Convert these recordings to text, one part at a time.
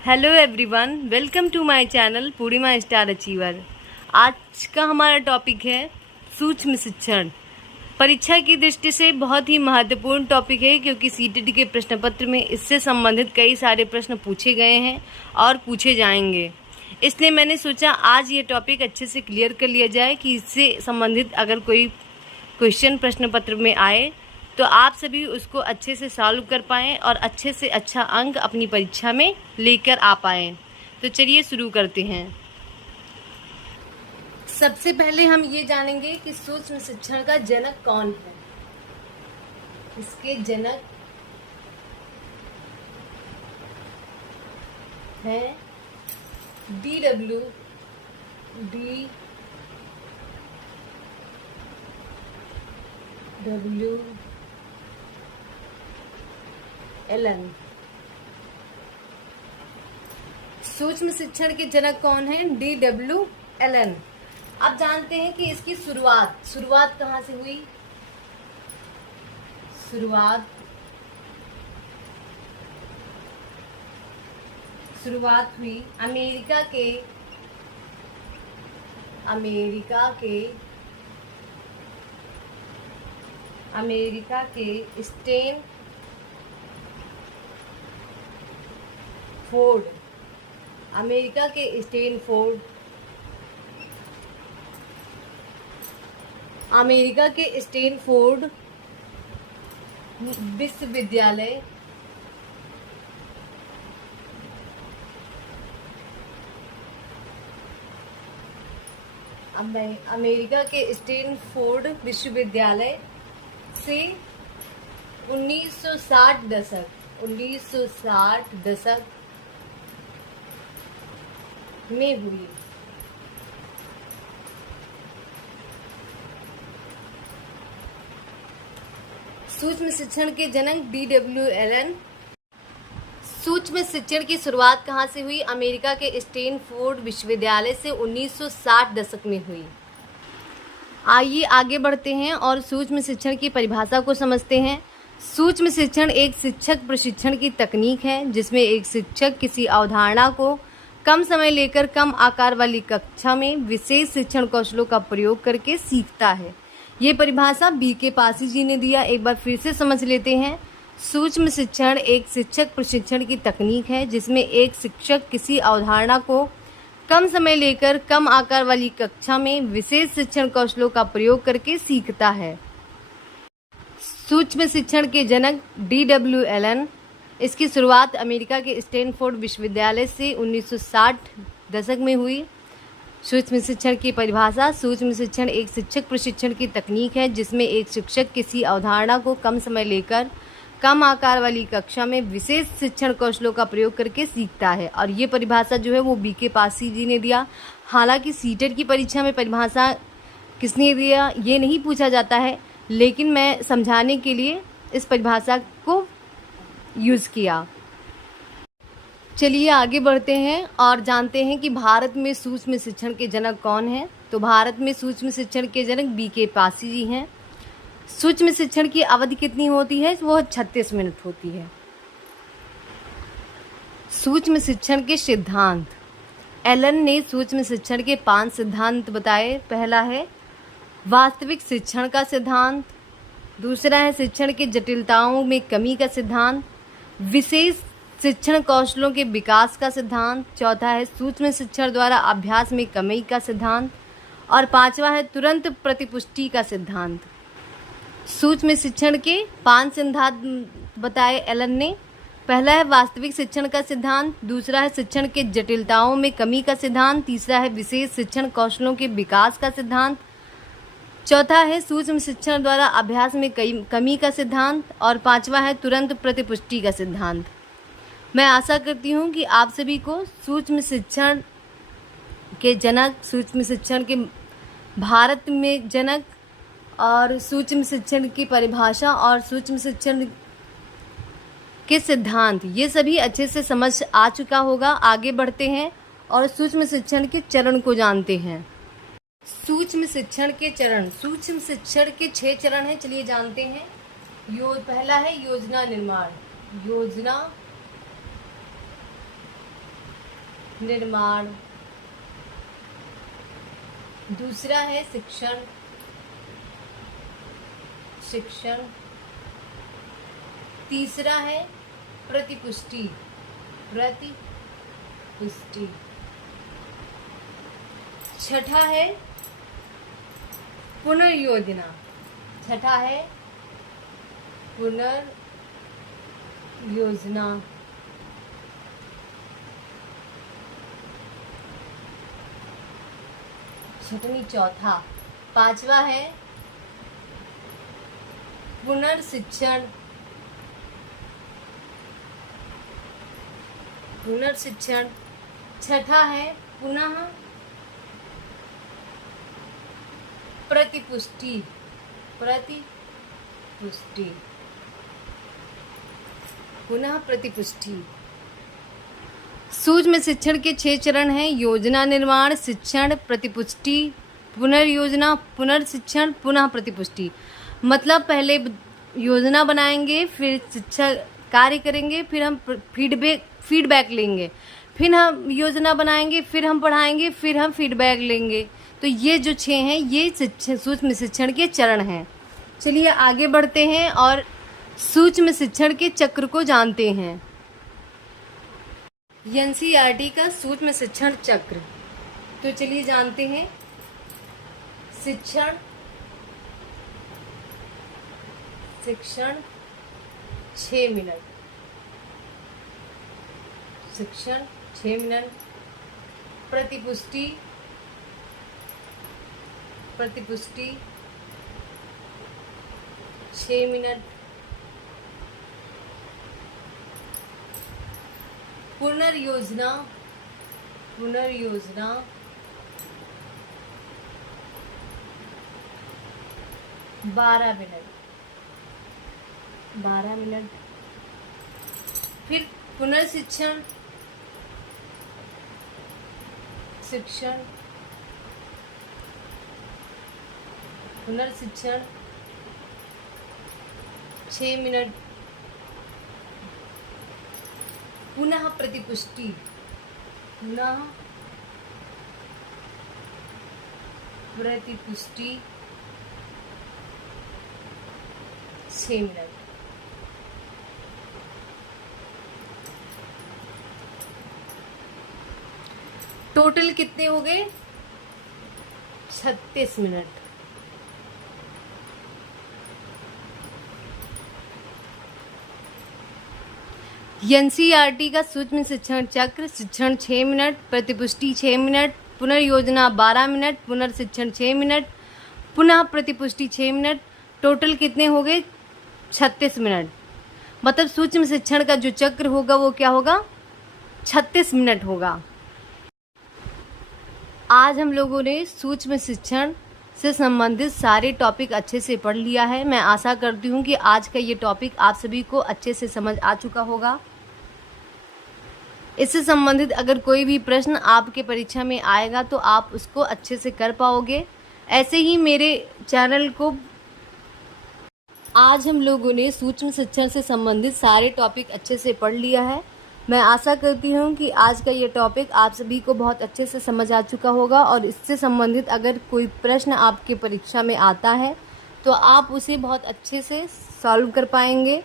Hello everyone, welcome to my channel Purnima star achiever. आज का हमारा टॉपिक है सूक्ष्म शिक्षण। परीक्षा की दृष्टि से बहुत ही महत्वपूर्ण टॉपिक है, क्योंकि सीटीटी के प्रश्न पत्र में इससे संबंधित कई सारे प्रश्न पूछे गए हैं और पूछे जाएंगे। इसलिए मैंने सोचा आज ये टॉपिक अच्छे से क्लियर कर लिया जाए कि इससे संबंधित अगर कोई क्वेश्चन प्रश्न पत्र में आए तो आप सभी उसको अच्छे से सॉल्व कर पाएँ और अच्छे से अच्छा अंक अपनी परीक्षा में लेकर आ पाएँ। तो चलिए शुरू करते हैं। सबसे पहले हम ये जानेंगे कि सूक्ष्म शिक्षण का जनक कौन है। इसके जनक हैं D.W. एलन। सूक्ष्म शिक्षण के जनक कौन है? D.W. एलन। अब जानते हैं कि इसकी शुरुआत कहाँ से हुई। शुरुआत हुई अमेरिका के स्टैनफोर्ड विश्वविद्यालय से 1960 दशक में हुई। सूक्ष्म शिक्षण के जनक D.W. एलन। सूक्ष्म शिक्षण की शुरुआत कहाँ से हुई? अमेरिका के स्टैनफोर्ड विश्वविद्यालय से 1960 दशक में हुई। आइए आगे बढ़ते हैं और सूक्ष्म शिक्षण की परिभाषा को समझते हैं। सूक्ष्म शिक्षण एक शिक्षक प्रशिक्षण की तकनीक है, जिसमें एक शिक्षक किसी अवधारणा को कम समय लेकर कम आकार वाली कक्षा में विशेष शिक्षण कौशलों का प्रयोग करके सीखता है। ये परिभाषा B.K. पासी जी ने दिया। एक बार फिर से समझ लेते हैं। सूक्ष्म शिक्षण एक शिक्षक प्रशिक्षण की तकनीक है, जिसमें एक शिक्षक किसी अवधारणा को कम समय लेकर कम आकार वाली कक्षा में विशेष शिक्षण कौशलों का प्रयोग करके सीखता है। सूक्ष्म शिक्षण के जनक D.W. एलन। इसकी शुरुआत अमेरिका के स्टैनफोर्ड विश्वविद्यालय से 1960 दशक में हुई। सूक्ष्म शिक्षण की परिभाषा। सूक्ष्म शिक्षण एक शिक्षक प्रशिक्षण की तकनीक है, जिसमें एक शिक्षक किसी अवधारणा को कम समय लेकर कम आकार वाली कक्षा में विशेष शिक्षण कौशलों का प्रयोग करके सीखता है। और ये परिभाषा जो है वो B.K. पासी जी ने दिया। हालांकि सीटेट की परीक्षा में परिभाषा किसने दिया ये नहीं पूछा जाता है, लेकिन मैं समझाने के लिए इस परिभाषा को यूज़ किया। चलिए आगे बढ़ते हैं और जानते हैं कि भारत में सूक्ष्म शिक्षण के जनक कौन हैं। तो भारत में सूक्ष्म शिक्षण के जनक B.K. पासी जी हैं। सूक्ष्म शिक्षण की अवधि कितनी होती है? वह 36 मिनट होती है। सूक्ष्म शिक्षण के सिद्धांत। एलन ने सूक्ष्म शिक्षण के 5 सिद्धांत बताए। पहला है वास्तविक शिक्षण का सिद्धांत, दूसरा है शिक्षण की जटिलताओं में कमी का सिद्धांत, विशेष शिक्षण कौशलों के विकास का सिद्धांत, चौथा है सूक्ष्म शिक्षण द्वारा अभ्यास में कमी का सिद्धांत, और पांचवा है तुरंत प्रतिपुष्टि का सिद्धांत। सूक्ष्म शिक्षण के 5 सिद्धांत बताए एलन ने। पहला है वास्तविक शिक्षण का सिद्धांत, दूसरा है शिक्षण के जटिलताओं में कमी का सिद्धांत, तीसरा है विशेष शिक्षण कौशलों के विकास का सिद्धांत, चौथा है सूक्ष्म शिक्षण द्वारा अभ्यास में कमी का सिद्धांत, और पांचवा है तुरंत प्रतिपुष्टि का सिद्धांत। मैं आशा करती हूँ कि आप सभी को सूक्ष्म शिक्षण के जनक, सूक्ष्म शिक्षण के भारत में जनक और सूक्ष्म शिक्षण की परिभाषा और सूक्ष्म शिक्षण के सिद्धांत ये सभी अच्छे से समझ आ चुका होगा। आगे बढ़ते हैं और सूक्ष्म शिक्षण के चरण को जानते हैं। सूक्ष्म शिक्षण के चरण। सूक्ष्म शिक्षण के 6 चरण हैं, चलिए जानते हैं। पहला है योजना निर्माण। योजना निर्माण। दूसरा है शिक्षण। शिक्षण। तीसरा है प्रतिपुष्टि। प्रतिपुष्टि। छठा है पुनर्योजना। छठा है पुनर्योजना। छठवीं चौथा। पांचवा है पुनर्शिक्षण। पुनर्शिक्षण। छठा है पुनः प्रतिपुष्टि। प्रतिपुष्टि। पुनः प्रतिपुष्टि। सूक्ष्म शिक्षण के 6 चरण हैं: योजना निर्माण, शिक्षण, प्रतिपुष्टि, पुनर्योजना, पुनर्शिक्षण, पुनः प्रतिपुष्टि। मतलब पहले योजना बनाएंगे, फिर शिक्षा कार्य करेंगे, फिर हम फीडबैक लेंगे, फिर हम योजना बनाएंगे, फिर हम पढ़ाएंगे, फिर हम फीडबैक लेंगे। तो ये जो 6 हैं ये सूक्ष्म शिक्षण के चरण हैं। चलिए आगे बढ़ते हैं और सूक्ष्म शिक्षण के चक्र को जानते हैं। एनसीईआरटी का सूक्ष्म शिक्षण चक्र। तो चलिए जानते हैं। शिक्षण 6 मिनट। शिक्षण 6 मिनट। प्रतिपुष्टि 6 मिनट। पुनर्योजना 12 मिनट। फिर पुनर्शिक्षण पुनर्शिक्षण 6 मिनट। पुनः प्रतिपुष्टि 6 मिनट। टोटल कितने हो गए? 36 मिनट। एनसीईआरटी का सूक्ष्म शिक्षण चक्र: शिक्षण 6 मिनट, प्रतिपुष्टि 6 मिनट, पुनर्योजना 12 मिनट, पुनर्शिक्षण 6 मिनट, पुनः प्रतिपुष्टि 6 मिनट। टोटल कितने हो गए? 36 मिनट। मतलब सूक्ष्म शिक्षण का जो चक्र होगा वो क्या होगा? 36 मिनट होगा। आज हम लोगों ने सूक्ष्म शिक्षण से संबंधित सारे टॉपिक अच्छे से पढ़ लिया है। मैं आशा करती हूँ कि आज का ये टॉपिक आप सभी को अच्छे से समझ आ चुका होगा। इससे संबंधित अगर कोई भी प्रश्न आपके परीक्षा में आएगा तो आप उसको अच्छे से कर पाओगे। ऐसे ही मेरे चैनल को आज हम लोगों ने सूक्ष्म शिक्षण से संबंधित सारे टॉपिक अच्छे से पढ़ लिया है। मैं आशा करती हूँ कि आज का ये टॉपिक आप सभी को बहुत अच्छे से समझ आ चुका होगा और इससे संबंधित अगर कोई प्रश्न आपके परीक्षा में आता है तो आप उसे बहुत अच्छे से सॉल्व कर पाएंगे।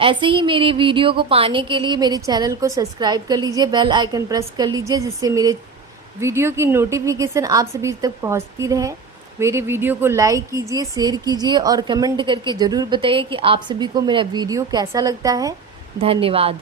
ऐसे ही मेरी वीडियो को पाने के लिए मेरे चैनल को सब्सक्राइब कर लीजिए, बेल आइकन प्रेस कर लीजिए, जिससे मेरे वीडियो की नोटिफिकेशन आप सभी तक पहुँचती रहे। मेरे वीडियो को लाइक कीजिए, शेयर कीजिए और कमेंट करके ज़रूर बताइए कि आप सभी को मेरा वीडियो कैसा लगता है। धन्यवाद।